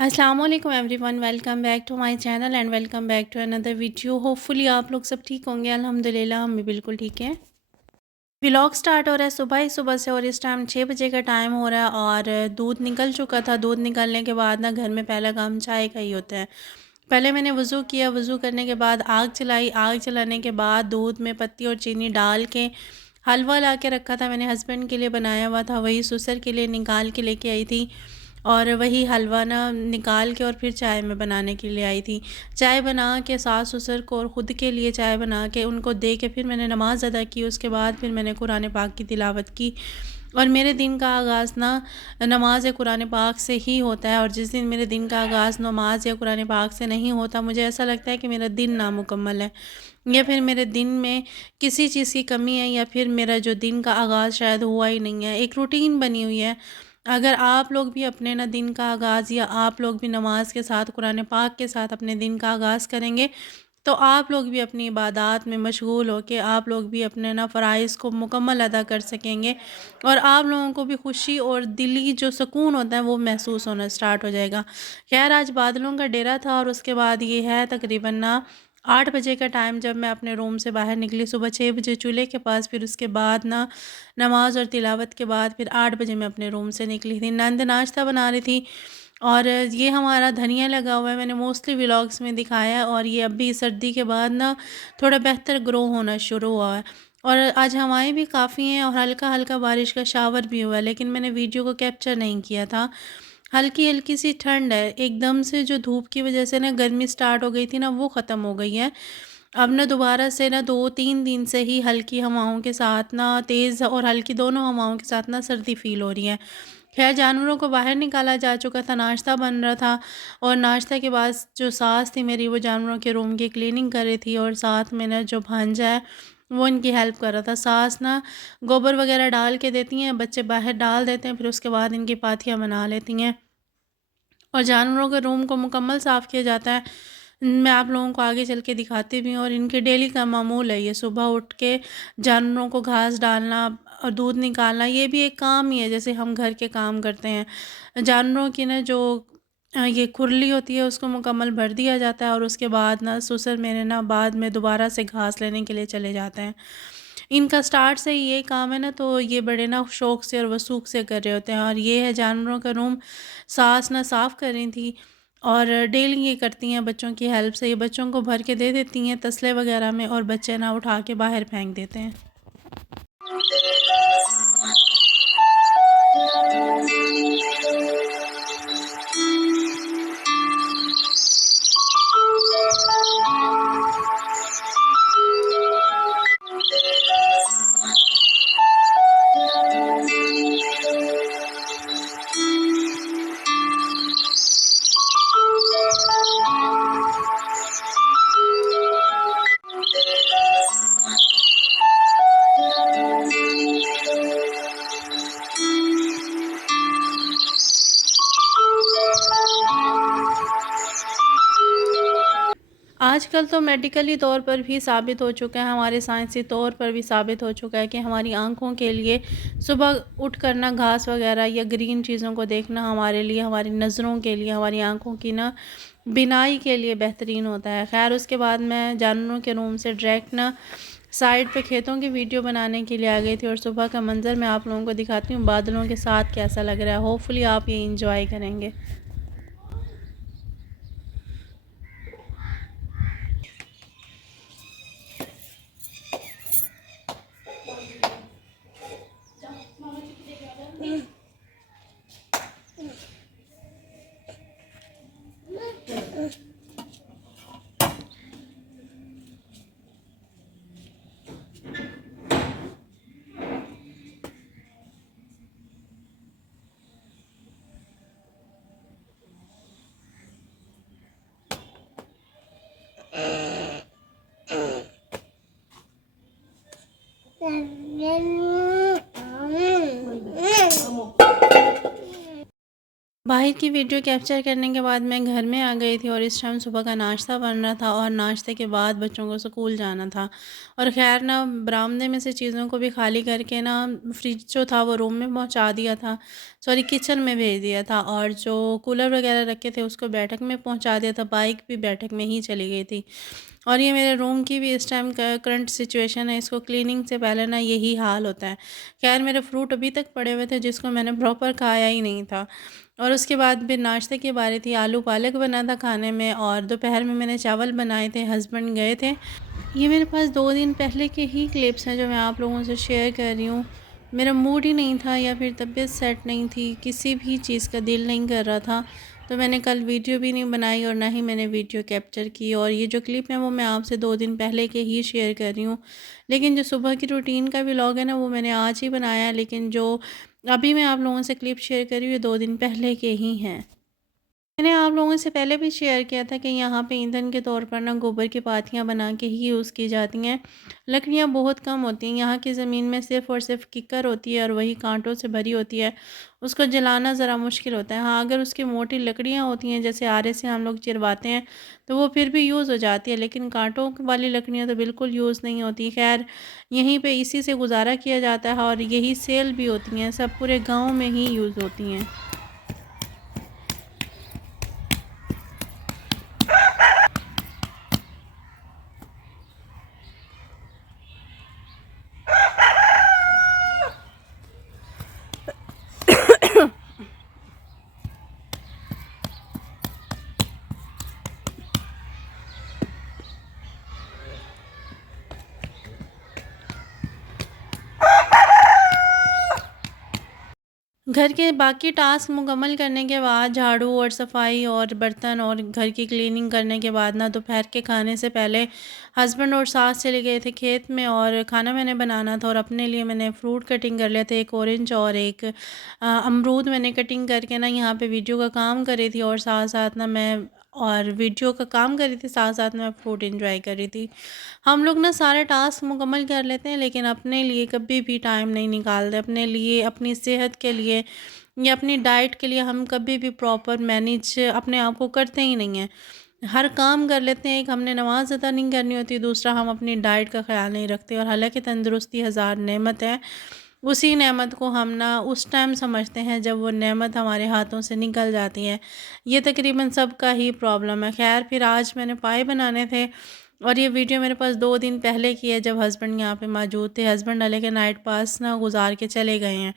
अस्सलामुअलैकुम everyone, welcome back to my channel and welcome back to another video. Hopefully आप लोग सब ठीक होंगे। अल्हम्दुलिल्लाह हम भी बिल्कुल ठीक हैं। व्लॉग स्टार्ट हो रहा है सुबह ही सुबह से और इस टाइम 6 बजे का टाइम हो रहा है और दूध निकल चुका था। दूध निकलने के बाद ना घर में पहला काम चाय का ही होता है। पहले मैंने वज़ू किया, वज़ू करने के बाद आग जलाई। आग जलाने के बाद दूध में पत्ती और चीनी डाल के हलवा ला के रखा था। मैंने हस्बैंड के लिए बनाया हुआ था, वही ससुर के लिए निकाल के लेके आई थी और वही हलवा ना निकाल के और फिर चाय में बनाने के लिए आई थी। चाय बना के सास ससुर को और ख़ुद के लिए चाय बना के उनको दे के फिर मैंने नमाज़ अदा की। उसके बाद फिर मैंने कुरान पाक की तिलावत की और मेरे दिन का आगाज़ ना नमाज या कुरान पाक से ही होता है। और जिस दिन मेरे दिन का आगाज़ नमाज या कुरान पाक से नहीं होता, मुझे ऐसा लगता है कि मेरा दिन नामुकम्मल है या फिर मेरे दिन में किसी चीज़ की कमी है या फिर मेरा जो दिन का आगाज़ शायद हुआ ही नहीं है। एक रूटीन बनी हुई है। अगर आप लोग भी अपने ना दिन का आगाज़ या आप लोग भी नमाज के साथ कुरान पाक के साथ अपने दिन का आगाज़ करेंगे, तो आप लोग भी अपनी इबादत में मशगूल होके आप लोग भी अपने ना फ़राइज़ को मुकम्मल अदा कर सकेंगे और आप लोगों को भी खुशी और दिली जो सुकून होता है वो महसूस होना स्टार्ट हो जाएगा। खैर, आज बादलों का डेरा था और उसके बाद ये है तकरीबन ना 8 बजे का टाइम जब मैं अपने रूम से बाहर निकली सुबह 6 बजे चूल्हे के पास। फिर उसके बाद ना नमाज और तिलावत के बाद फिर 8 बजे मैं अपने रूम से निकली थी। नंद नाश्ता बना रही थी और ये हमारा धनिया लगा हुआ है, मैंने मोस्टली व्लॉग्स में दिखाया है और ये अभी सर्दी के बाद ना थोड़ा बेहतर ग्रो होना शुरू हुआ है। और आज हवाएं भी काफ़ी हैं और हल्का हल्का बारिश का शावर भी हुआ है, लेकिन मैंने वीडियो को कैप्चर नहीं किया था। हल्की हल्की सी ठंड है, एकदम से जो धूप की वजह से ना गर्मी स्टार्ट हो गई थी ना वो ख़त्म हो गई है। अब ना दोबारा से ना 2-3 दिन से ही हल्की हवाओं के साथ ना तेज़ और हल्की दोनों हवाओं के साथ ना सर्दी फ़ील हो रही है। खैर, जानवरों को बाहर निकाला जा चुका था, नाश्ता बन रहा था और नाश्ते के बाद जो सास थी मेरी वो जानवरों के रूम की क्लीनिंग कर रही थी और साथ में ना जो भांजा है वो इनकी हेल्प कर रहा था। सास ना गोबर वगैरह डाल के देती हैं, बच्चे बाहर डाल देते हैं, फिर उसके बाद इनकी पाथियाँ बना लेती हैं और जानवरों के रूम को मुकम्मल साफ़ किया जाता है। मैं आप लोगों को आगे चल के दिखाती भी हूँ और इनके डेली का मामूल है ये। सुबह उठ के जानवरों को घास डालना और दूध निकालना, ये भी एक काम ही है जैसे हम घर के काम करते हैं। जानवरों की ना जो ये खुरली होती है उसको मुकम्मल भर दिया जाता है और उसके बाद ना ससुर मेरे ना बाद में दोबारा से घास लेने के लिए चले जाते हैं। इनका स्टार्ट से ही ये काम है ना, तो ये बड़े ना शौक़ से और वसूख से कर रहे होते हैं। और ये है जानवरों का रूम, सास ना साफ़ कर रही थी और डेली ये करती हैं बच्चों की हेल्प से। ये बच्चों को भर के दे देती हैं तसले वगैरह में और बच्चे ना उठा के बाहर फेंक देते हैं। आजकल तो मेडिकली तौर पर भी साबित हो चुका है, हमारे साइंसी तौर पर भी साबित हो चुका है कि हमारी आँखों के लिए सुबह उठ कर ना घास वगैरह या ग्रीन चीज़ों को देखना हमारे लिए, हमारी नज़रों के लिए, हमारी आँखों की ना बीनाई के लिए बेहतरीन होता है। ख़ैर, उसके बाद मैं जानवरों के रूम से डायरेक्ट ना साइड पे खेतों की वीडियो बनाने के लिए आ गई थी और सुबह का मंज़र मैं आप लोगों को दिखाती हूँ बादलों के साथ कैसा लग रहा है। होपफुली आप ये इंजॉय करेंगे। भाई बाहर की वीडियो कैप्चर करने के बाद मैं घर में आ गई थी और इस टाइम सुबह का नाश्ता बन रहा था और नाश्ते के बाद बच्चों को स्कूल जाना था। और ख़ैर ना बरामदे में से चीज़ों को भी खाली करके ना फ्रिज जो था वो रूम में पहुंचा दिया था, सॉरी किचन में भेज दिया था, और जो कूलर वगैरह रखे थे उसको बैठक में पहुंचा दिया था। बाइक भी बैठक में ही चली गई थी। और ये मेरे रूम की भी इस टाइम करंट सिचुएशन है, इसको क्लीनिंग से पहले ना यही हाल होता है। खैर मेरे फ्रूट अभी तक पड़े हुए थे जिसको मैंने प्रॉपर खाया ही नहीं था। और उसके बाद फिर नाश्ते की बारी थी, आलू पालक बना था खाने में, और दोपहर में मैंने चावल बनाए थे, हस्बैंड गए थे। ये मेरे पास 2 दिन पहले के ही क्लिप्स हैं जो मैं आप लोगों से शेयर कर रही हूँ। मेरा मूड ही नहीं था या फिर तबीयत सेट नहीं थी, किसी भी चीज़ का दिल नहीं कर रहा था, तो मैंने कल वीडियो भी नहीं बनाई और ना ही मैंने वीडियो कैप्चर की। और ये जो क्लिप है वो मैं आपसे 2 दिन पहले के ही शेयर कर रही हूँ। लेकिन जो सुबह की रूटीन का व्लॉग है ना वो मैंने आज ही बनाया है, लेकिन जो अभी मैं आप लोगों से क्लिप शेयर कर रही हूँ ये 2 दिन पहले के ही हैं। मैंने आप लोगों से पहले भी शेयर किया था कि यहाँ पे ईंधन के तौर पर ना गोबर की पाथियाँ बना के ही यूज़ की जाती हैं। लकड़ियाँ बहुत कम होती हैं यहाँ की ज़मीन में, सिर्फ़ और सिर्फ किक्कर होती है और वही कांटों से भरी होती है। उसको जलाना ज़रा मुश्किल होता है। हाँ, अगर उसकी मोटी लकड़ियाँ होती हैं जैसे आरे से हम लोग चिरवाते हैं तो वो फिर भी यूज़ हो जाती है, लेकिन कांटों वाली लकड़ियाँ तो बिल्कुल यूज़ नहीं होती। खैर यहीं पर इसी से गुजारा किया जाता है और यही सेल भी होती हैं, सब पूरे गाँव में ही यूज़ होती हैं। घर के बाकी टास्क मुकम्मल करने के बाद झाड़ू और सफाई और बर्तन और घर की क्लीनिंग करने के बाद ना दोपहर के खाने से पहले हस्बैंड और सास चले गए थे खेत में और खाना मैंने बनाना था। और अपने लिए मैंने फ्रूट कटिंग कर लिया था, एक ऑरेंज और एक अमरूद मैंने कटिंग करके ना यहाँ पे वीडियो का काम कर रही थी, और साथ साथ ना मैं और वीडियो का काम कर रही थी, साथ साथ मैं फ्रूट एंजॉय कर रही थी। हम लोग ना सारे टास्क मुकम्मल कर लेते हैं लेकिन अपने लिए कभी भी टाइम नहीं निकालते, अपने लिए, अपनी सेहत के लिए या अपनी डाइट के लिए हम कभी भी प्रॉपर मैनेज अपने आप को करते ही नहीं हैं। हर काम कर लेते हैं, एक हमने नमाज़ अदा नहीं करनी होती, दूसरा हम अपनी डाइट का ख्याल नहीं रखते। और हालांकि तंदुरुस्ती हज़ार नेमत है, उसी नेमत को हम ना उस टाइम समझते हैं जब वो नेमत हमारे हाथों से निकल जाती है। ये तकरीबन सबका ही प्रॉब्लम है। खैर फिर आज मैंने पाए बनाने थे और ये वीडियो मेरे पास 2 दिन पहले की है जब हस्बैंड यहाँ पे मौजूद थे। हस्बैंड डाले के नाइट पास ना गुजार के चले गए हैं।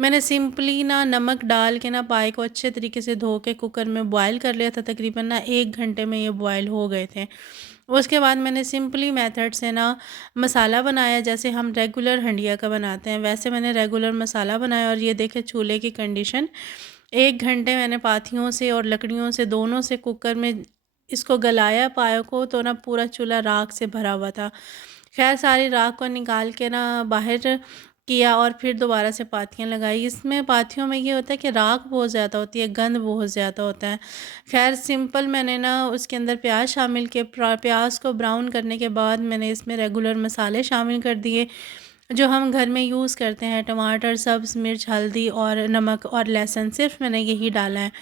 मैंने सिंपली ना नमक डाल के ना पाए को अच्छे तरीके से धो के कुकर में बॉयल कर लिया था, तकरीबन ना 1 घंटे में ये बॉयल हो गए थे। उसके बाद मैंने सिंपली मेथड से ना मसाला बनाया, जैसे हम रेगुलर हंडिया का बनाते हैं वैसे मैंने रेगुलर मसाला बनाया। और ये देखे चूल्हे की कंडीशन, 1 घंटे मैंने पाथियों से और लकड़ियों से दोनों से कुकर में इसको गलाया पायों को, तो ना पूरा चूल्हा राख से भरा हुआ था। खैर सारी राख को निकाल के ना बाहर किया और फिर दोबारा से पाथियाँ लगाई। इसमें पाथियों में ये होता है कि राख बहुत ज़्यादा होती है, गंध बहुत ज़्यादा होता है। खैर सिंपल मैंने ना उसके अंदर प्याज शामिल किए, प्याज को ब्राउन करने के बाद मैंने इसमें रेगुलर मसाले शामिल कर दिए जो हम घर में यूज़ करते हैं, टमाटर, सब्ज़ मिर्च, हल्दी और नमक और लहसुन, सिर्फ मैंने यही डाला है।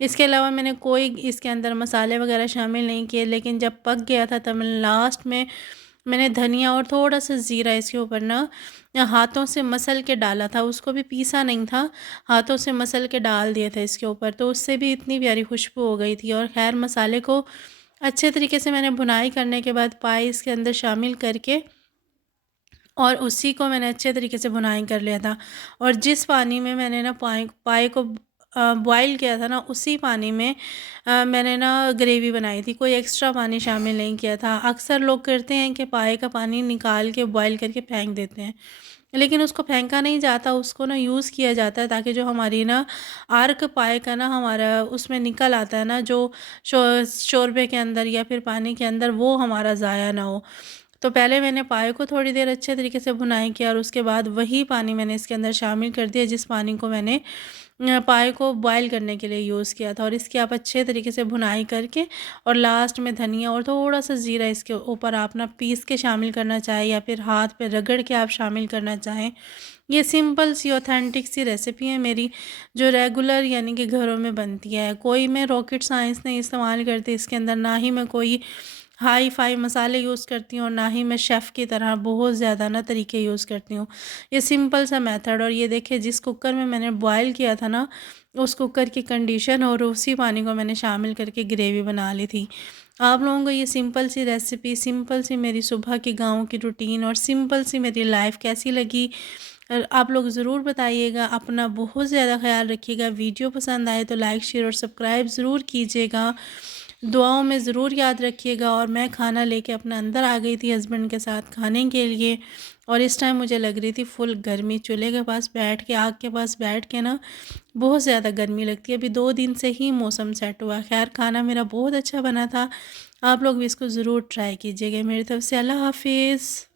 इसके अलावा मैंने कोई इसके अंदर मसाले वगैरह शामिल नहीं किए। लेकिन जब पक गया था तब मैंने लास्ट में मैंने धनिया और थोड़ा सा ज़ीरा इसके ऊपर ना हाथों से मसल के डाला था, उसको भी पीसा नहीं था, हाथों से मसल के डाल दिए थे इसके ऊपर, तो उससे भी इतनी प्यारी खुशबू हो गई थी। और खैर मसाले को अच्छे तरीके से मैंने भुनाई करने के बाद पाए इसके अंदर शामिल करके और उसी को मैंने अच्छे तरीके से भुनाई कर लिया था। और जिस पानी में मैंने ना पाए पाए को बॉयल किया था ना उसी पानी में मैंने ना ग्रेवी बनाई थी, कोई एक्स्ट्रा पानी शामिल नहीं किया था। अक्सर लोग करते हैं कि पाए का पानी निकाल के बॉयल करके फेंक देते हैं, लेकिन उसको फेंका नहीं जाता, उसको ना यूज़ किया जाता है ताकि जो हमारी ना आर्क पाए का ना हमारा उसमें निकल आता है ना जो शोरबे के अंदर या फिर पानी के अंदर, वो हमारा ज़ाया ना हो। तो पहले मैंने पाए को थोड़ी देर अच्छे तरीके से भुनाई किया और उसके बाद वही पानी मैंने इसके अंदर शामिल कर दिया जिस पानी को मैंने पाए को बॉयल करने के लिए यूज़ किया था और इसकी आप अच्छे तरीके से भुनाई करके और लास्ट में धनिया और थोड़ा-सा ज़ीरा इसके ऊपर आप ना पीस के शामिल करना चाहें या फिर हाथ पे रगड़ के आप शामिल करना चाहें। ये सिंपल सी ऑथेंटिक सी रेसिपी है मेरी, जो रेगुलर यानी कि घरों में बनती है। कोई मैं रॉकेट साइंस नहीं इस्तेमाल करती इसके अंदर, ना ही मैं कोई हाई-फ़ाई मसाले यूज़ करती हूँ और ना ही मैं शेफ़ की तरह बहुत ज़्यादा ना तरीके यूज़ करती हूँ। ये सिंपल सा मेथड, और ये देखिए जिस कुकर में मैंने बॉयल किया था ना, उस कुकर की कंडीशन और उसी पानी को मैंने शामिल करके ग्रेवी बना ली थी। आप लोगों को ये सिंपल सी रेसिपी, सिंपल सी मेरी सुबह की गाँव की रूटीन और सिंपल सी मेरी लाइफ़ कैसी लगी? आप लोग ज़रूर बताइएगा। अपना बहुत ज़्यादा ख़्याल रखिएगा। वीडियो पसंद आए तो लाइक, शेयर और सब्सक्राइब ज़रूर कीजिएगा। दुआओं में ज़रूर याद रखिएगा। और मैं खाना लेके अपना अंदर आ गई थी हस्बैंड के साथ खाने के लिए, और इस टाइम मुझे लग रही थी फुल गर्मी। चूल्हे के पास बैठ के, आग के पास बैठ के ना बहुत ज़्यादा गर्मी लगती है। अभी 2 दिन से ही मौसम सेट हुआ। ख़ैर खाना मेरा बहुत अच्छा बना था। आप लोग भी इसको ज़रूर ट्राई कीजिएगा। मेरी तरफ से अल्लाह हाफ़िज़।